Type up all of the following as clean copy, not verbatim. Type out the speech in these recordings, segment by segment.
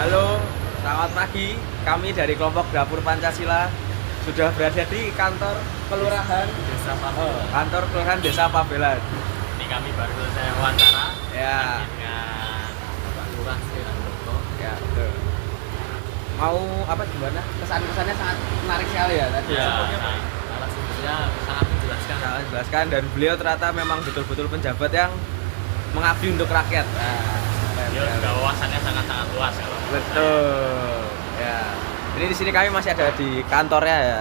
Halo, selamat pagi. Kami dari kelompok Dapur Pancasila sudah berada di kantor kelurahan kantor kelurahan Desa Pabelan. Ini kami baru selesai wawancara Ya, dengan Pak Lurah Srirandono. ya betul. Mau apa gimana? Kesan-kesannya sangat menarik sekali ya tadi. Ya, narasumbernya sangat menjelaskan. Sangat jelaskan dan beliau ternyata memang betul-betul penjabat yang mengabdi untuk rakyat. Dia juga wawasannya sangat-sangat luas kalau. Betul. Ya. Ini di sini kami masih ada di kantornya ya.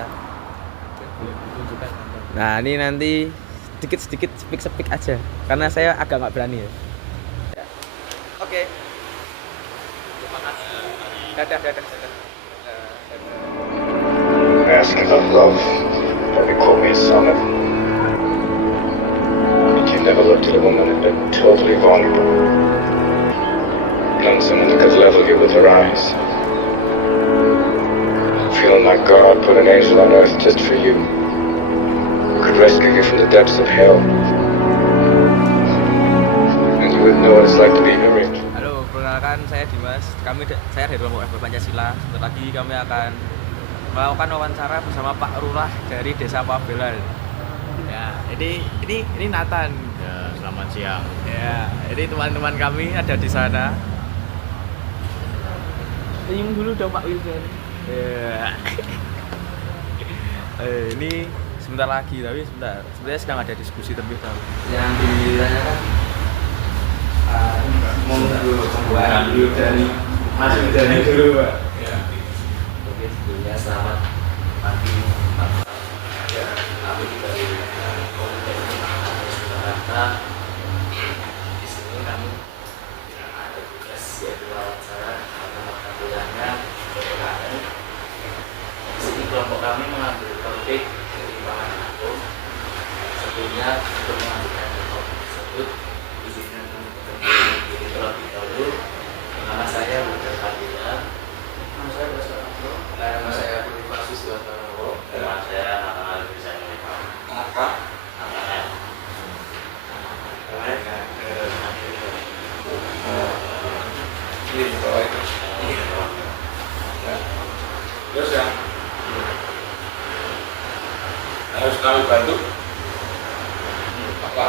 Tunjukkan kantor. Nah, ini nanti sedikit-sedikit speak aja karena saya agak nggak berani ya. Ya. Oke. Terima kasih. Dadah. Asking of love, probably call me a summit. But you never looked at a woman and been totally vulnerable. Known someone that could level you with her eyes. Feeling like God put an angel on earth just for you. Who could rescue you from the depths of hell. And you wouldn't know what it's like to be married. Halo, perkenalkan saya Dimas. Saya dari kelompok FB Pancasila. Sebentar lagi kami akan melakukan wawancara bersama Pak Lurah dari Desa Pabelan. Ya, ini Nathan. Ya, selamat siang. Ya, ini teman-teman kami ada di sana. Senyum dulu dong Pak Wildan. Ya. Ini sebentar lagi, tapi sebenarnya sedang ada diskusi terlebih dahulu. Yang ditanyakan mau dulu pembuahan dulu dari Mas Wildan dulu Pak. Ya. Oke, sebelumnya selamat pagi Pak. Ya, kami dari Komunitas Jakarta. Di sini kami ada tugas yaitu wawancara karena mata kuliahnya PPKN. Di sini kelompok kami mengambil topik ketimpangan atom. Sebelumnya untuk mengambilkan topik tersebut, izinkan kami bertemu diri terlebih dahulu. Nama saya Budha Fadila. Nama saya Basarano. Nama saya Bonifacius Basarano. Nama saya Nathanael Rizani. Apa? Nathanael. Ini bawah itu. Terus yang harus kami bantu apa?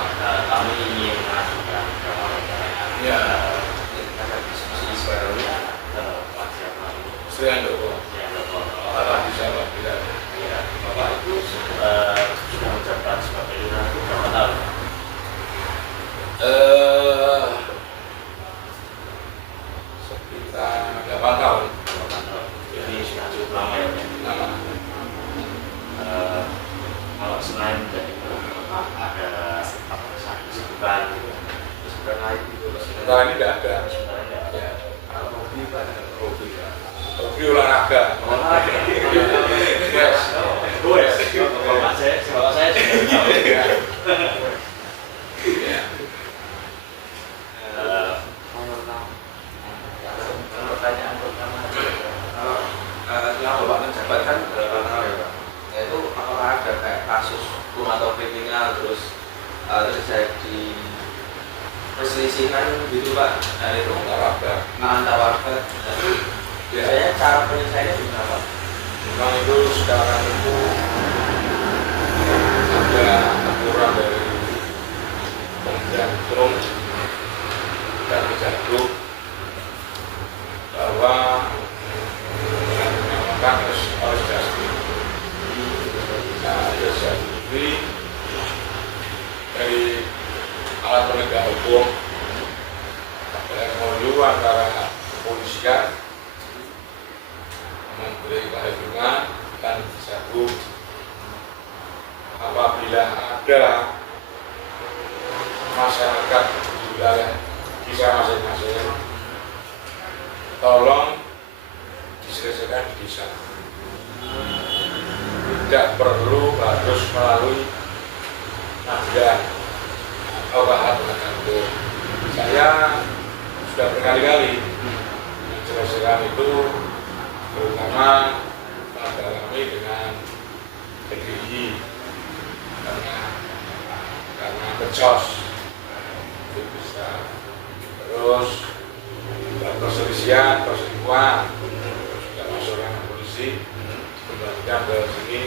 Kami ingin mengajukan kewawancaraan. Ya. Ada diskusi sebelumnya ke Pak siapa? Sri Handoko. Apa bisa Pak? Tidak. Ya, Bapak itu sudah menjabat sebagai lurah itu berapa tahun? sekitar 8 tahun. 8 tahun. Jadi sudah cukup lama ya. Nama. Kalau selain menjadi lurah, ada apa kesibukan gitu. Kesibukan lain gitu. Sementara ini tidak ada. Sebenarnya Ya. kalau hobi Pak, Hobi. Hobi olahraga. olahraga. Yes. Bapak saya juga Ya. pertanyaan pertama Setelah Bapak menjabat kan berapa tahun ya Pak? Yaitu apakah ada kayak kasus hukum atau kriminal terus terjadi perselisihan gitu Pak? Nah itu Olahraga. antar warga. Tapi biasanya cara penyelesaiannya gimana Pak? Memang itu sekarang itu ada aturan dari Kementerian Hukum dan Kejaksaan bahwa dengan dinamakan organisasi dari alat penegak hukum MOU antara kepolisian, Menteri Perhubungan dan Kejaksaan apabila ada masyarakat di wilayah desa masing-masing, tolong diselesaikan di desa. Tidak perlu harus melalui pengadilan atau bahan penegak hukum. Saya sudah berkali-kali menjelaskan itu, terutama pada kami dengan PGI karena becos itu bisa terus perselisihan uang, sudah masuk ranah polisi, kembalikan ke sini,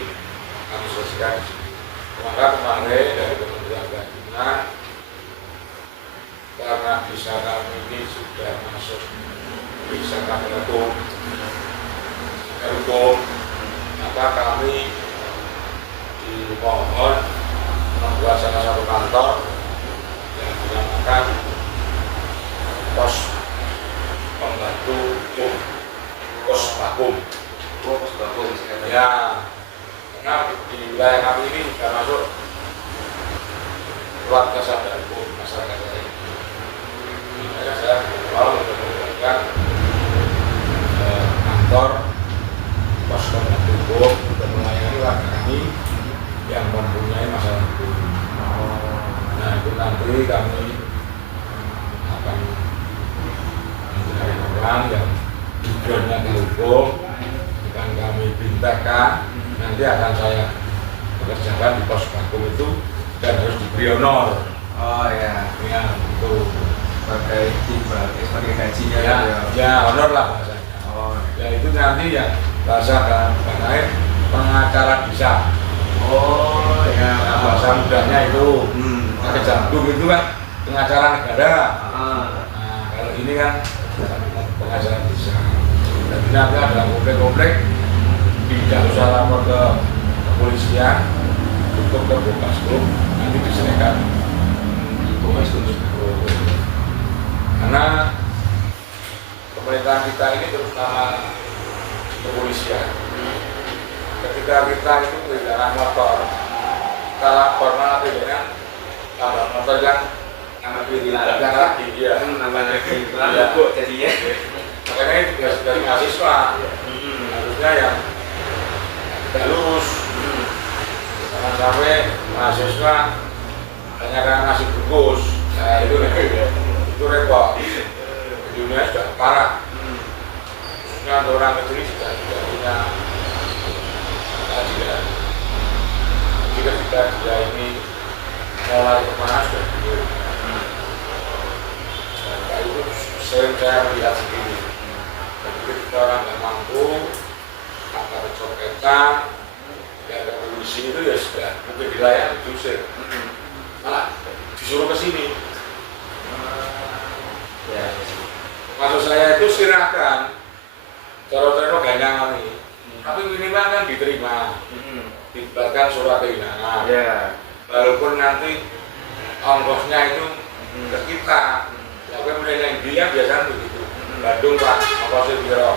kami selesaikan. Maka kemarin dari Kementerian Kehakiman, karena bisa kami ini sudah masuk bisa kami hukum, maka kami dimohon membuat salah satu kantor yang dinamakan pos pembantu hukum, pos vakum. Pos vakum Ya, karena di wilayah kami ini sudah masuk keluarga sadar hukum masyarakat lain. Makanya saya berdoa untuk membuatkan kantor pos pembantu hukum untuk melayani warga kami yang mempunyai masalah hukum. Nah, itu nanti kami akan mencari orang yang tujuannya ke hukum, akan kami bintangkan, nanti akan saya bekerjakan di pos vakum itu dan harus diberi honor. Oh ya, Ya, itu sebagai timbal, sebagai gajinya ya, ya. ya honor lah bahasanya. Oh, Ya itu nanti ya bahasa dalam lain pengacara bisa. oh ya, Nah, bahasa mudahnya itu pakai jantung itu kan pengacara negara. Nah, kalau ini kan pengacara bisa. Jadi nanti ada komplek-komplek tidak usah lapor ke kepolisian, cukup ke Bopaskum, nanti diserahkan Bopaskum. Karena pemerintahan kita ini terutama kepolisian. Ketika kita itu kehilangan motor, kita lapor mana bedanya? Kalau motor yang dilarang lagi, ya. namanya lagi Iya. jadinya. Makanya itu dari mahasiswa, harusnya yang tidak lulus, jangan sampai mahasiswa hanya karena nasi bungkus. Nah itu repot. Di dunia sudah parah. Khususnya untuk orang kecil juga tidak punya. Jika dia ini mulai kemana sudah dulu. Nah, itu sering saya melihat sendiri. Jadi ketika orang nggak mampu, apa kecopetan, ya ada polisi itu ya sudah mungkin dilayani diusir. Malah disuruh ke sini. Ya. Maksud saya itu silahkan cara-cara ganyangan ini. Tapi minimal kan diterima, dibuatkan surat kehilangan. Ya. Walaupun nanti ongkosnya itu ke kita, tapi mulai yang dia biasanya begitu. Bandung Pak, ongkosnya biro,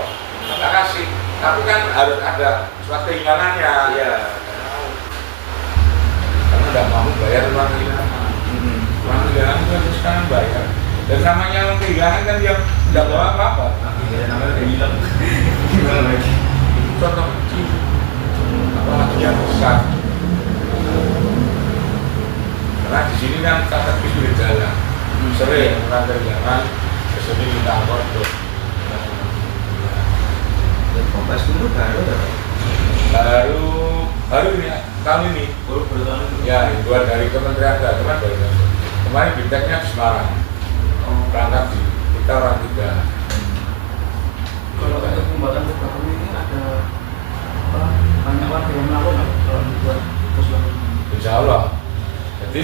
kita kasih. Tapi kan harus ada surat kehilangannya. Iya. Karena tidak mau bayar uang kehilangan. Uang kehilangan itu kan sekarang bayar. Dan namanya uang kehilangan kan dia tidak bawa apa-apa. Namanya udah hilang. Gimana lagi? Contoh kecil, apalagi yang besar. Karena di sini kan kata pinggir jalan, sering orang kehilangan kesini minta untuk Kompas dulu baru ya. baru ini tahun ini. Baru tahun ini. Ya, himbauan dari Kementerian Kehakiman baru masuk. Kemarin bintangnya di Semarang, berangkat di kita orang tiga. Kalau untuk pembuatan program ini ada banyak warga yang melakukan kalau dibuat pos vakum ini. Insya Allah. Jadi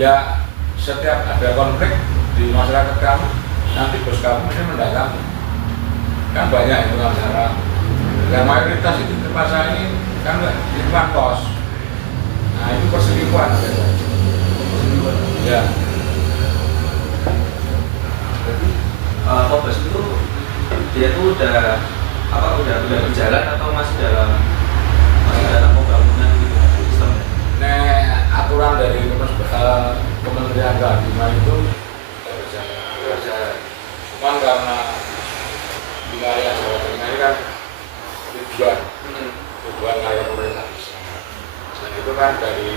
ya setiap ada konflik di masyarakat kamu, nanti bos kamu ini mendatangi. Kan banyak itu acara. Yang mayoritas itu di masa ini kan lingkungan pos. Nah itu perselingkuhan. Ya. Jadi Kompas itu dia tuh udah berjalan atau masih dalam pembangunan gitu sistemnya? Nah, aturan dari Kementerian Kehakiman itu berjalan. Cuman karena wilayah Jawa Tengah ini kan tujuan wilayah pemerintah bisa. Nah itu kan dari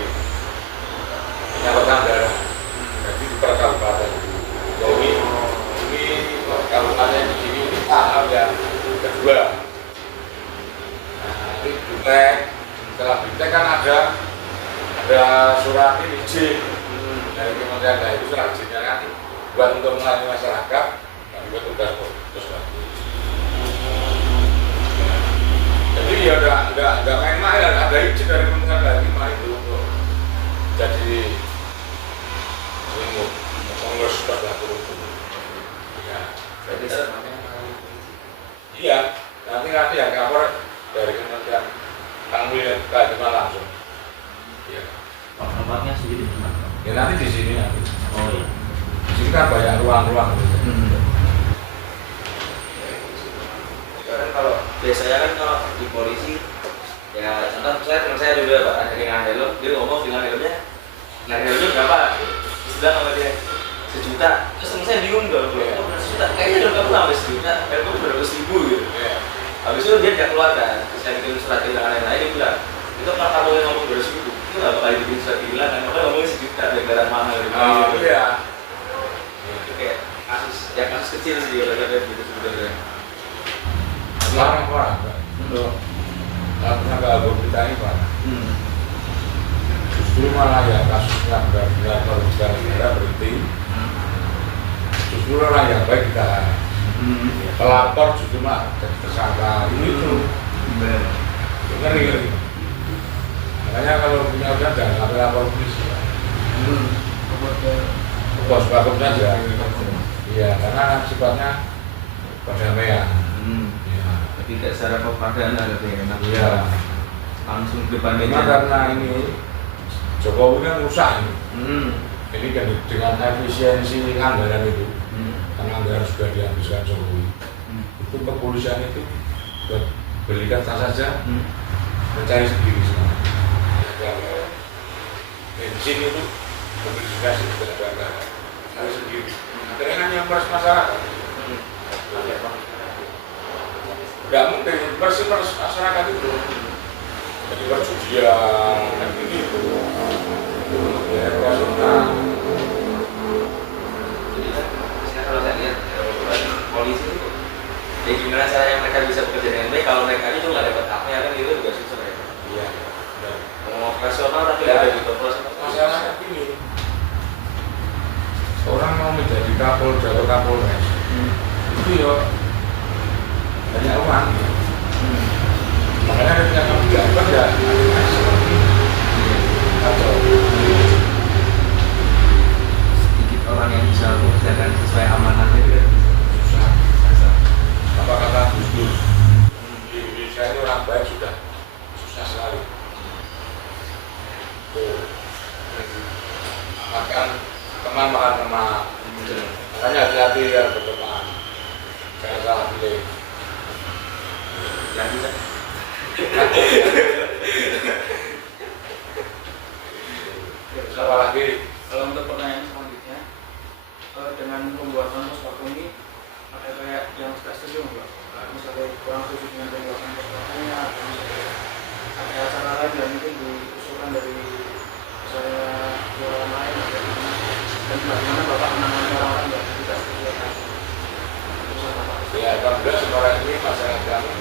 penyaluran daerah, jadi per kabupaten. Jadi ini kabupaten di sini ini tahap yang kedua. Nah, ini Bintek, setelah Bintek kan ada surat ini izin dari Kementerian Daerah itu surat izinnya kan buat untuk melayani masyarakat, tapi buat tugas terus lagi. nggak main-main, ada izin dari Kementerian Kehakiman itu untuk jadi pengurus Badan Hukum. Ya, Berarti semuanya iya, nanti yang cover dari Kementerian Kehakiman langsung. Iya. tempatnya sendiri di mana? Ya nanti di sini nanti. Oh iya. Di sini kan banyak ruang-ruang. Kan kalau biasanya kan kalau di polisi ya contoh teman saya dulu ya Pak, ada yang helm, dia ngomong bilang helmnya berapa? Istilah sama dia 1 juta, terus teman saya bingung dong, oh 1 juta, kayaknya udah kamu sampai 1 juta, helmnya udah 200.000 gitu. Habis itu dia tidak keluar kan, terus saya bikin surat kehilangan lain-lain, dia bilang itu kalau kamu yang ngomong 200.000, itu nggak bakal dibikin surat kehilangan, makanya ngomongnya 1 juta, biar mahal gitu. Oh iya. Itu kayak kasus kecil sih kalau ada gitu sebenarnya. Orang-orang untuk penegak hukum kita ini Pak, justru malah ya kasusnya benar-benar merugikan negara berhenti. Justru orang yang baik kita pelapor justru mah jadi tersangka itu ngeri. Makanya kalau punya ujian jangan sampai lapor polisi. Bos bagus saja. Iya, karena sifatnya perdamaian. Tidak secara propaganda gitu ya. Iya. Langsung depan Memang meja. karena ini Jokowi kan rusak ini. Ini kan dengan efisiensi anggaran itu, karena anggaran sudah dihabiskan Jokowi. Itu kepolisian itu buat belikan tas saja, mencari sendiri semua. Kalau bensin itu mobilisasi tidak ada anggaran, cari sendiri. Akhirnya kan yang masyarakat. Tidak mungkin bersih masyarakat itu jadi perjudian dan begitu ya operasional. Jadi kan kalau saya lihat polisi itu ya gimana caranya mereka bisa bekerja dengan baik kalau mereka itu nggak dapat haknya kan itu juga susah ya. Iya. Ngomong operasional tapi Ya. ada gitu operasional. Masalahnya gini, orang mau menjadi Kapolda atau Kapolres itu ya banyak uang. Makanya ketika kamu jabat ya atau Sedikit orang yang bisa mengerjakan sesuai amanah itu kan susah. Apa kata Gus Dur, di Indonesia ini orang baik sudah susah sekali. Tuh. Makan teman makan teman. Makanya hati-hati ya berteman. Jangan salah pilih. Yang bisa. Apa lagi? Kalau untuk pertanyaan selanjutnya, dengan pembuatan pos ini ada kayak yang sudah setuju nggak? Misalnya kurang setuju dengan pembuatan pos pakunya, atau misalnya ada acara lain yang mungkin diusulkan dari misalnya orang lain atau gimana? Dan bagaimana Bapak menangani orang-orang yang tidak setuju dengan keputusan Bapak? Ya, alhamdulillah sekarang ini masyarakat kami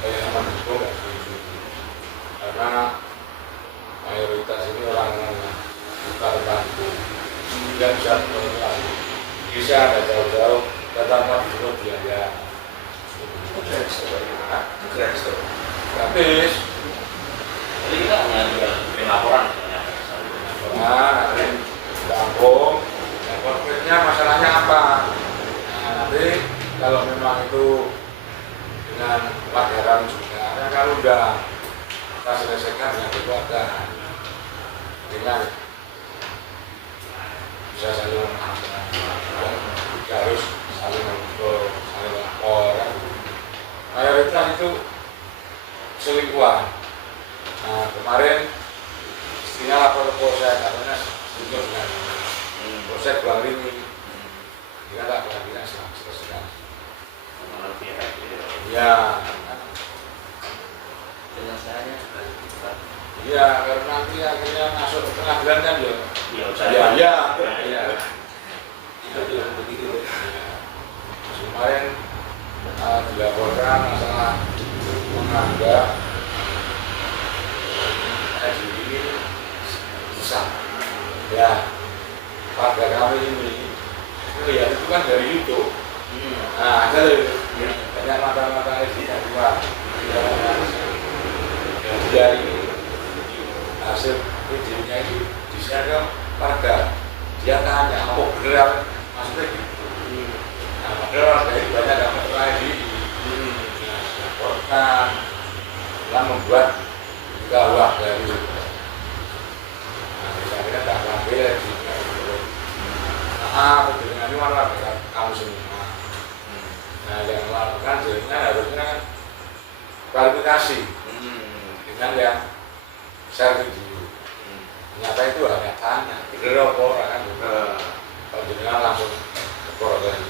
aman itu nggak setuju. Karena mayoritas ini orang buka terbantu. Dan bisa ada jauh-jauh, tetap dulu biaya. Gratis. Jadi kita hanya bikin laporan misalnya. Nah, nanti kampung, yang konkretnya masalahnya apa? Nah, nanti kalau memang itu dengan pelanggaran juga, ya kalau udah kita selesaikan dengan keluarga, dengan bisa saling memaafkan, tidak harus saling mengumpul, saling lapor. Kan? Mayoritas itu selingkuhan. Nah, kemarin istrinya lapor ke polsek, katanya selingkuh dengan polsek Bang Rini. Dia tak pernah selesai. Ya, Penyelesaiannya iya, karena nanti akhirnya masuk ke pengadilan kan ya. ya Iya. Itu juga begitu. Kemarin dilaporkan masalah menganggap haji ini susah. Ya, pada kami ini lihat itu kan dari YouTube. Nah, ada banyak mata-mata di luar. bisnisnya ke warga. Dia tanya, oh bener maksudnya gitu. Nah, padahal warga itu banyak dapat lagi laporkan, telah membuat gawah dari akhirnya tak ambil di dengan ini warga kamu semua. Nah yang melakukan jadinya harusnya kan kualifikasi dengan yang servis dulu. Ternyata itu hanya tanya, bener apa kan? Kalau jenengan langsung tekor kan.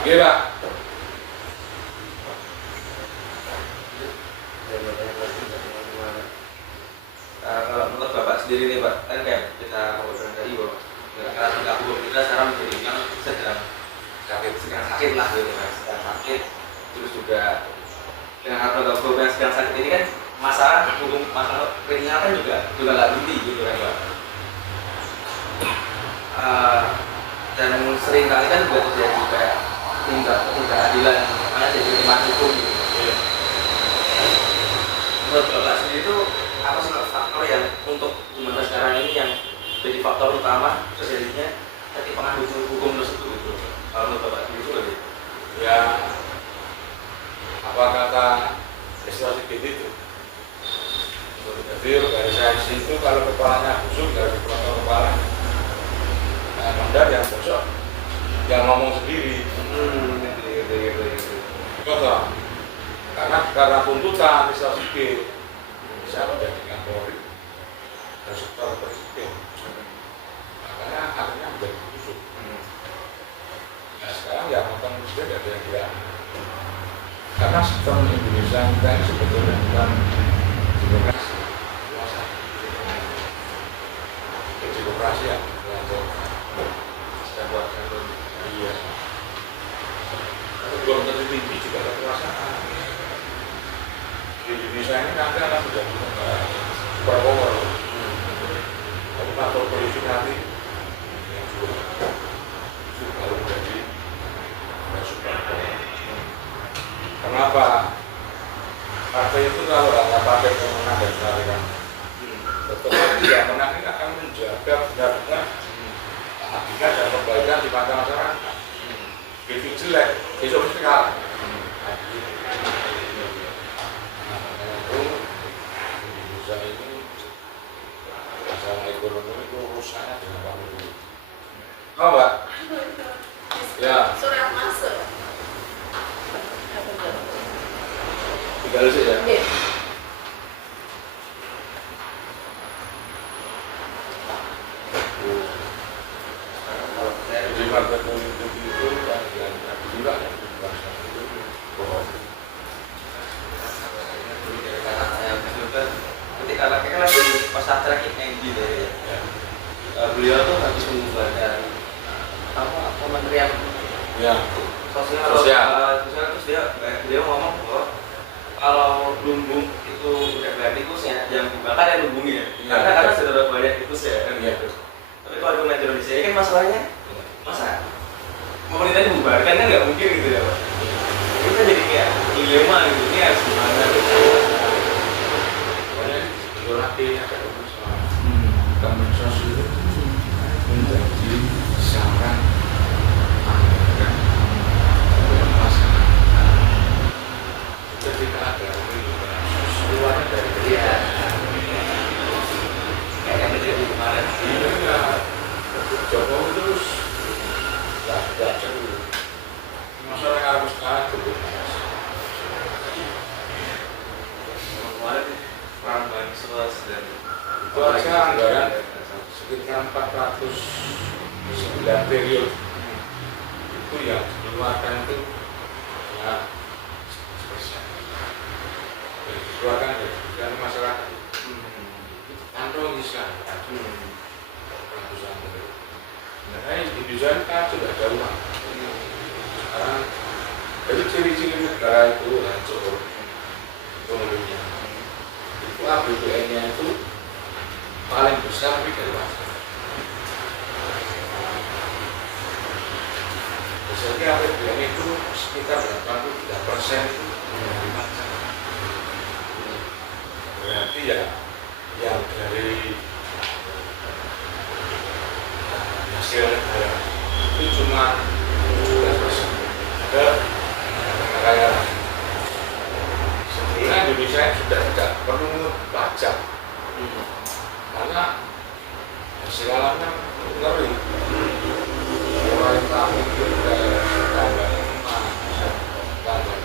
Iya Pak. Kalau menurut Bapak sendiri nih Pak, kan kayak kita ngobrol tadi bahwa karena 30 kita sekarang menjadi yang sedang sakit lah gitu kan, sedang sakit. Terus juga dengan harga yang sedang sakit ini kan masalah hukum masalah kriminal kan juga nggak berhenti gitu kan Pak. Dan sering kali kan juga terjadi kayak tindak adilan, karena jadi timah hukum gitu. Menurut Bapak sendiri itu apa sih faktor yang untuk gimana sekarang ini yang jadi faktor utama terjadinya ketimpangan hukum tersebut gitu? Kalau menurut Bapak sendiri itu lebih Ya apa kata istilah itu? Jadi organisasi itu kalau kepalanya busuk dari potong kepala, nah mandar yang bosok yang ngomong sendiri. Betul. Karena tuntutan istilah bisa menjadikan Polri dan sektor presiden. Makanya akhirnya menjadi busuk. Nah sekarang ya nonton presiden ada yang bilang karena sistem Indonesia kita ini sebetulnya bukan demokrasi, demokrasi yang sedang iya. Belum tentu tinggi juga ada kekuasaan. Di Indonesia ini nanti akan menjadi superpower. Tapi kantor polisi nanti yang juga baru menjadi superpower. Kenapa? Partai itu kalau hanya pakai pemenang dan penarikan, tetap tidak menang ini akan menjaga benar-benar hakikat dan perbaikan di mata masyarakat. Begitu jelek, besok mesti kalah. Indonesia ini masalah ekonomi itu urusannya dengan kamu dulu. Oh Mbak? Ya. Surat masuk. tinggal sih ya. Jadi partai politik itu yang juga yang dibahas itu bohong. Karena saya juga ketika lagi pas acara KMG dari beliau tuh habis membubarkan kementerian sosial terus beliau ngomong bahwa kalau lumbung itu udah banyak tikusnya yang dibakar yang lumbungnya karena sudah banyak tikus ya kan gitu. Tapi kalau di Indonesia ini kan masalahnya masa pemerintah dibubarkan kan nggak mungkin gitu ya Pak. Itu kan jadi kayak dilema gitu, ini harus gimana gitu. Pokoknya itu nanti ada urusan Kemensos itu menjadi sarang anggaran masyarakat. Ketika ada keluarnya dari dia Kayak yang terjadi kemarin. iya Jokowi terus tidak seru masyarakat harus kalah dulu. Kemarin perang bansos dan Itu aja anggaran sekitar 409 triliun itu yang dikeluarkan itu ya 1%. Yang dikeluarkan dari masyarakat itu kantong sekali ratusan triliun. Nah ini Indonesia kan sudah ada uang. Sekarang jadi ciri-ciri negara itu hancur ekonominya. Itu APBN-nya itu paling besar tapi dari masyarakat. Jadi APBN itu sekitar 83% itu dari pajak. Berarti ya yang dari hasil negara itu cuma 17%. Ada kayak sebenarnya Indonesia sudah tidak perlu pajak karena hasil alamnya ngeri. Mulai tahun itu tanggal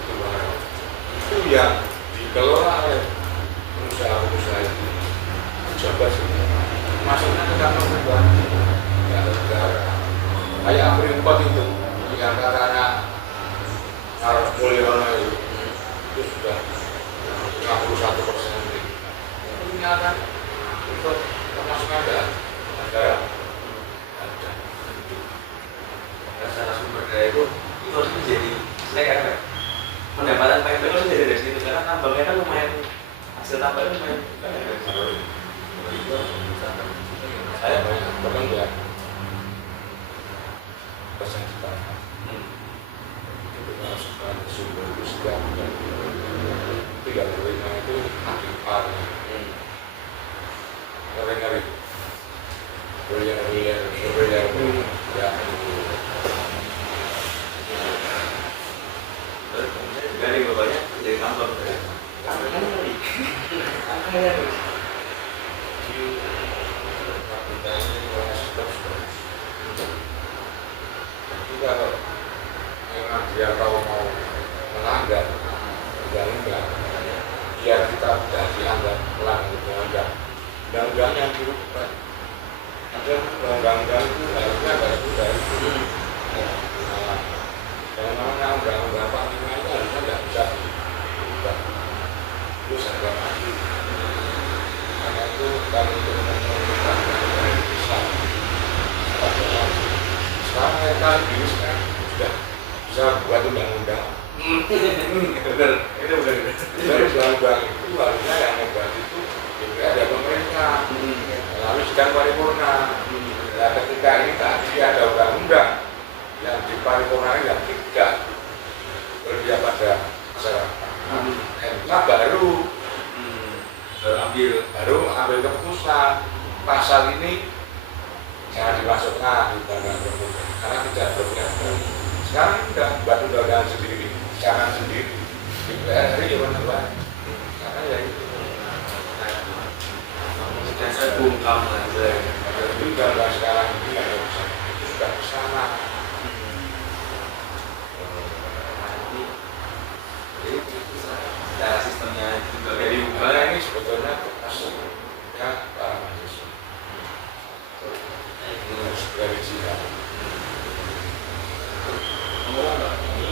5 itu yang dikelola oleh pengusaha-pengusaha itu pejabat masuknya ke kantong pribadi, nggak ke negara. Kayak Freeport itu yang katanya Arab Mulyono itu sudah 51%. Itu ternyata itu termasuk ada negara. Secara sumber daya itu harus menjadi saya kan pendapatan paling banyak harus dari situ karena tambangnya kan lumayan hasil tambangnya lumayan Saya banyak teman ya pesan kita itu masukkan sumber itu setiap bulan itu yang terima itu akipar ngeri-ngeri berliar ya dari bapaknya dari tambang tambangnya ngeri angkanya kalau memang dia tahu mau melanggar undang-undang biar kita tidak dianggap melanggar undang-undang yang dirubah. Ada undang-undang itu harusnya ada dari itu. Yang namanya undang-undang Panglima itu harusnya tidak bisa dirubah. Itu harga mati. Karena itu kami untuk menemukan dari Islam. Sekarang mereka ini sekarang sudah bisa buat undang-undang. benar itu benar Dari undang-undang itu harusnya yang membuat itu ada pemerintah. Lalu sedang paripurna. Nah, ketika ini tadi ada undang-undang yang di paripurna yang tidak berpihak pada masyarakat. MK baru ambil keputusan pasal ini jangan dimasukkan di undang-undang kemudian karena tidak berpihak. Sekarang sudah buat undang-undang sendiri, jangan sendiri. DPR ini gimana? Karena ya itu. sudah saya bungkam aja Jadi kalau sekarang ini ada itu sudah bersama. jadi secara sistemnya juga dari Karena ini sebetulnya kasusnya para mahasiswa. Ini harus segera disidang. Ini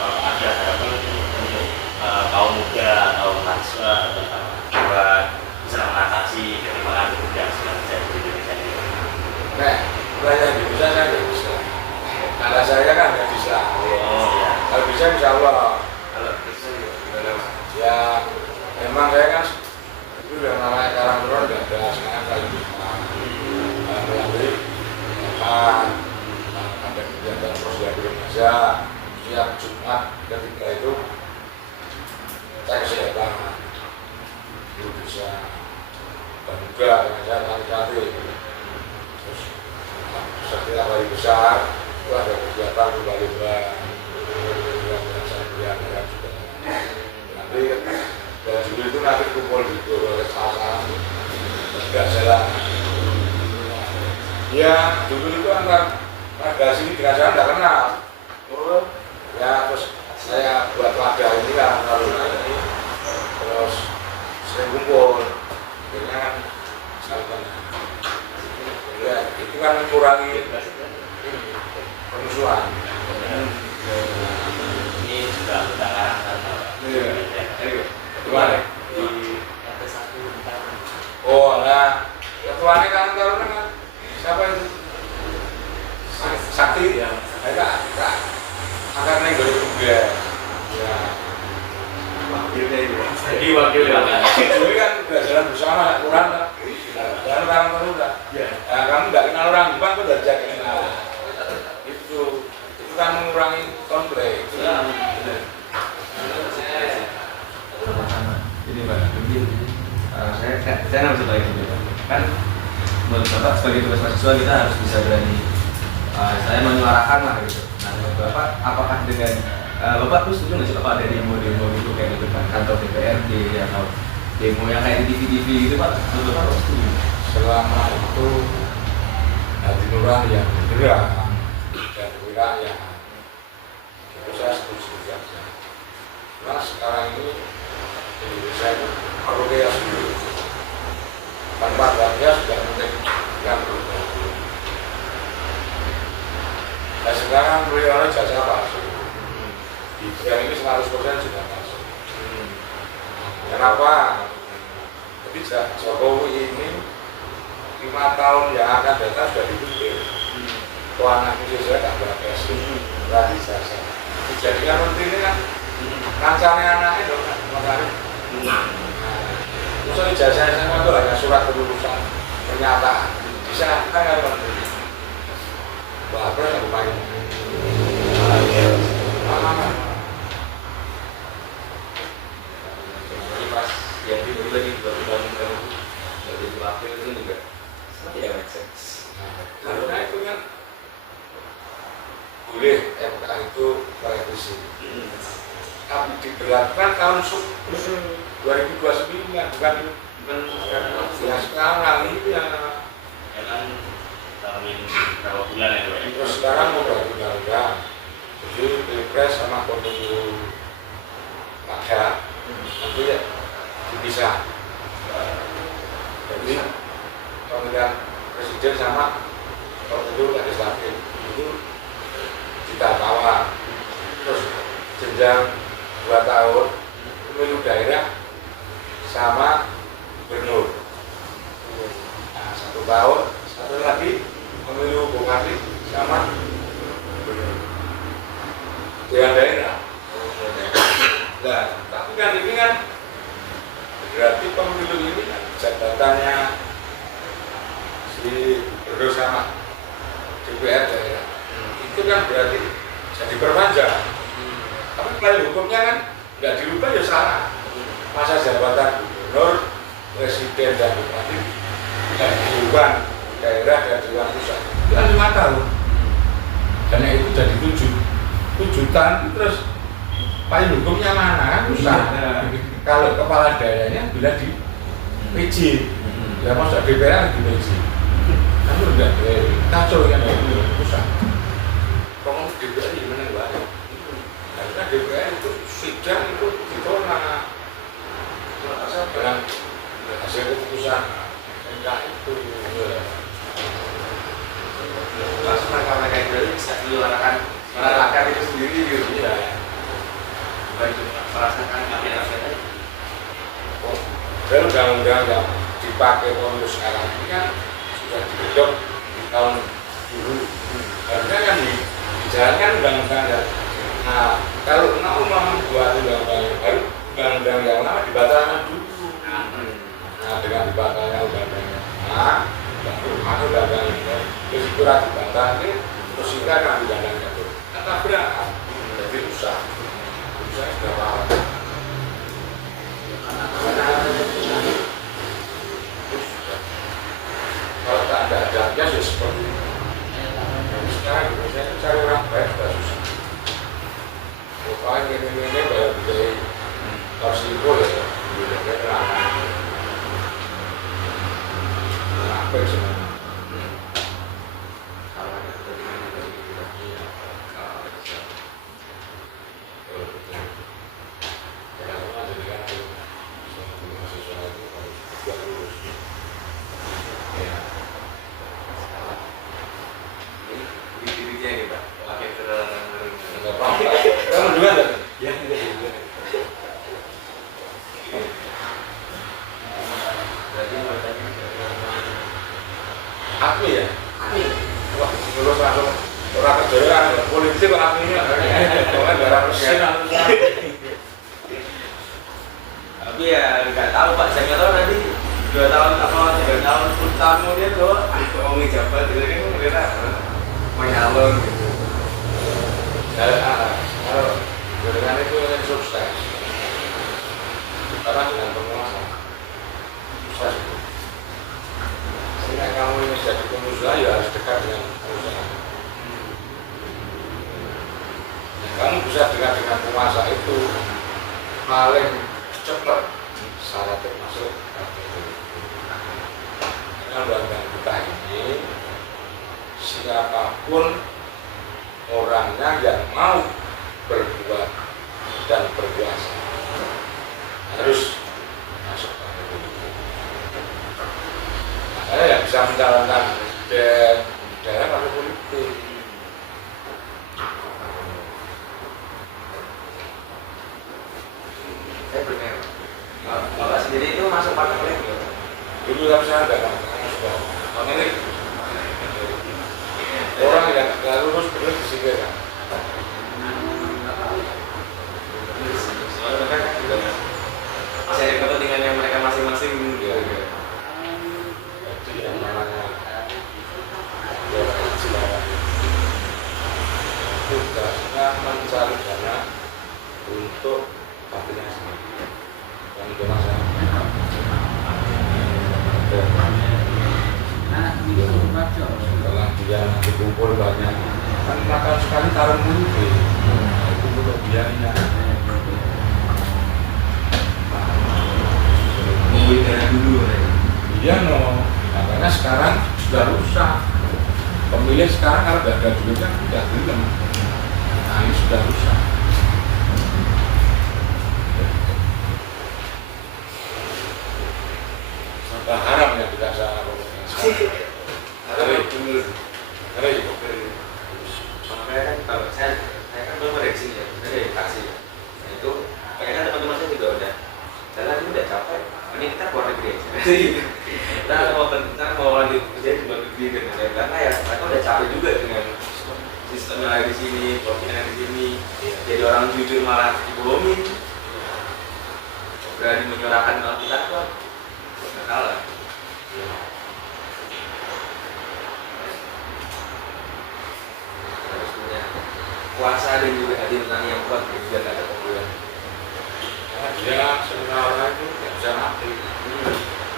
kalau ada harapan untuk kaum muda atau mahasiswa buat bisa mengatasi ketimpangan yang sedang terjadi di Indonesia ini. Nah, belajar di bisa saya nggak bisa. Kalau saya kan nggak bisa. Oh ya. Kalau bisa insya Allah. kalau bisa gimana Mas? Ya, memang saya kan itu yang namanya Karang Turun nggak ada sekarang kali bisa melalui ada kegiatan sosial di Indonesia setiap Jumat ketika itu cek kesehatan itu bisa dan juga dengan saya kali-kali terus setiap hari besar itu ada kegiatan lomba-lomba yang saya berikan juga nanti dan dulu itu nanti kumpul di salah tidak jalan ya dulu itu antar warga sini dengan saya tidak kenal ya terus saya buat wadah ini kan lalu ini terus sering kumpul akhirnya kan misalkan ya itu kan mengurangi pemusuhan Ini juga kita karangkan gimana? di RT 1 Oh nah ketuanya kan siapa itu? Sakti ya kak angkat naik dari juga ya wakilnya itu jadi wakil jadi kan udah jalan bersama kurang lah jalan orang terus udah ya nah kamu nggak kenal orang Jepang tuh udah jadi kenal itu saya harus lagi gitu kan, menurut bapak sebagai tugas mahasiswa kita harus bisa berani saya menyuarakan lah gitu. Nah menurut bapak apakah dengan bapak tuh setuju nggak sih bapak ada demo-demo gitu kayak di depan kantor DPRD atau demo yang kayak di TV-TV gitu pak, menurut bapak setuju? Selama itu hati nurani yang bergerak dan wilayah itu saya setuju saja. Nah sekarang ini Indonesia itu perlu chaos dulu, tanpa adanya sudah mungkin yang berubah. Nah sekarang beliau jasa palsu, yang ini 100% juga palsu. Kenapa? Jadi Jokowi ini 5 tahun yang akan datang sudah dipikir. Anak itu saya tak beres, lagi jasa. Dijadikan menteri ini kan kancane anaknya dong kan, makanya. Misalnya jasa SMA itu hanya surat kelulusan, pernyataan, bisa kan nggak menteri. Bapak yang lumayan. Jadi pas yang dulu lagi dibangun dari wakil itu juga sama tidak make sense. Karena itu kan boleh MK itu merevisi, tapi diberlakukan tahun 2029 bukan yang sekarang ini yang Kan tahun ini berapa bulan ya Pak? terus sekarang mau undang-undang, jadi pilpres sama pemilu ada nanti ya dipisah. Jadi pemilihan presiden sama pemilu legislatif itu kita tawar, terus jenjang 2 tahun pemilu daerah sama gubernur. Nah, 1 tahun, satu lagi pemilu bupati sama gubernur dengan daerah. Nah, tapi kan ini kan berarti pemilu ini kan jabatannya si gubernur sama DPR daerah itu kan berarti jadi perpanjang. Tapi kalau hukumnya kan nggak dirubah ya salah. Masa jabatan gubernur, presiden dan bupati dan dewan daerah dan dewan pusat itu kan 5 tahun. Dan itu jadi 7 tahun terus payung hukumnya mana kan susah. Kalau kepala daerahnya bila di PJ, ya masa DPR di PJ. Kan udah kacau kan itu susah. Kalau DPR gimana banyak? Karena DPR itu sidang itu ditolak. Asal dengan hasil keputusan MK itu. Langsung mereka itu bisa menyuarakan itu sendiri gitu. Iya. Baik merasakan akhir-akhir. Dan undang-undang yang dipakai pemilu sekarang ini kan sudah digodok di tahun dulu. Harusnya kan dijalankan undang-undang ya. Nah, kalau mau membuat undang-undang yang baru, undang-undang yang lama dibatalkan dulu. Nah, dengan dibatalnya undang-undang yang lama, baru masuk undang-undang yang baru. Terus kurang dibatalkan, terus kita akan undang-undang yang baru. Kata berat, jadi susah sudah lama. Kalau tak ada adabnya ya seperti itu. Sekarang saya cari orang baik sudah susah. Pokoknya ini baru dari Torsiko ya, udah terang. Apa sebenarnya? Kamu dua kan? Ya, aku ya? Wah, terus langsung orang kerja polisi kok aku ini orang darah mesin Tapi ya nggak tahu Pak, saya nggak tahu nanti 2 tahun atau 3 tahun 10 tahun kemudian tuh mau ngejabat gitu kan kira menyalon gitu. Kalau dengan itu yang sukses karena dengan penguasa susah jadi pengusaha ya harus dekat dengan pengusaha. Nah, kamu bisa dekat dengan penguasa itu paling cepat syaratnya masuk KPU. Karena undang-undang kita ini siapapun orangnya yang mau berbuat dan berkuasa harus masuk KPU. Makanya yang bisa mencalonkan daerah partai politik. Saya benar. Bapak sendiri itu masuk partai politik? Dulu kan saya ada ini orang yang nggak lulus benar disingkirkan. Soalnya mereka kan juga masih ada kepentingannya mereka masing-masing gitu. Jadi yang namanya orang sekarang tugasnya mencari dana untuk partainya sendiri dan untuk masyarakat. Setelah dia nanti kumpul banyak, kan makan sekali taruh mulu, itu untuk biayanya. Iya no, makanya sekarang sudah rusak. Pemilih sekarang kalau tidak ada duitnya tidak gelem. Nah ini sudah rusak. Sampai haram ya tidak saya Ngeri. Makanya kan kalau saya kan belum bereaksi ya, saya dari taksi ya. Nah, itu kayaknya teman-teman saya juga udah jalan ini udah capek, ini kita keluar negeri aja. Kita mau lanjut kerja di luar negeri dengan saya, karena ya mereka udah capek juga dengan sistemnya di sini, politiknya di sini. Jadi orang jujur malah dibohongin, berani menyuarakan malah kita kuat, nggak kalah. Harus punya kuasa dan juga hati nurani yang kuat biar nggak ada pembunuhan. Karena dia semua orang itu tidak bisa mati.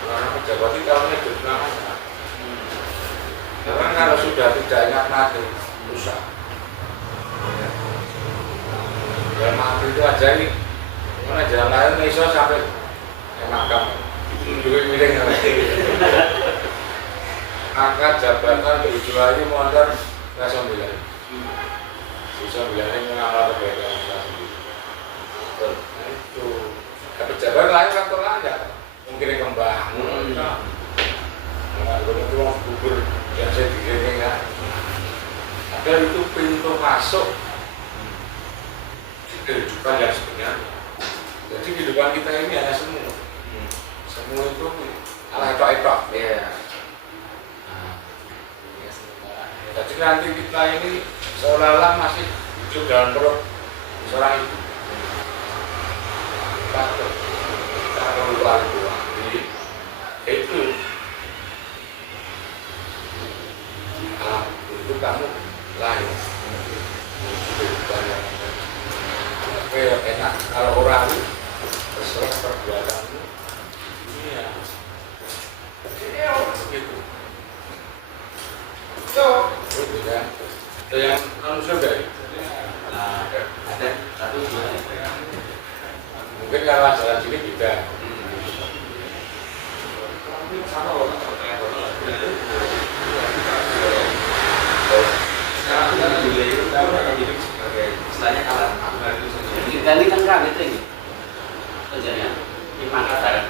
Orang pejabat itu tahunya hidup namanya. Karena kalau sudah tidak ingat mati, rusak. Ya mati itu aja ini. Mana jalan lain iso sampai makam. Duit miring angkat jabatan dijuali motor nggak sembilan. Sembilan ini mengamal kebaikan kita sendiri. Nah itu. Pejabat lain kantor aja. Mungkin kembang. Nah, itu gugur yang saya dikira kan. Agar itu pintu masuk kehidupan yang sebenarnya. Jadi kehidupan kita ini hanya semu. Semu itu ala etok-etok. Iya. Jadi nanti kita ini seolah-olah masih hidup dalam perut seorang ibu. Kita perlu lari itu itu kamu lahir tapi enak kalau orang terserah perbuatanmu iya begitu itu kan yang manusia dari Ada satu mungkin kalau jalan sini beda sama orang sekarang kita juga itu jadi sebagai istilahnya kalah itu sendiri. Kita ini kan KBT ini kerjanya di Makassar.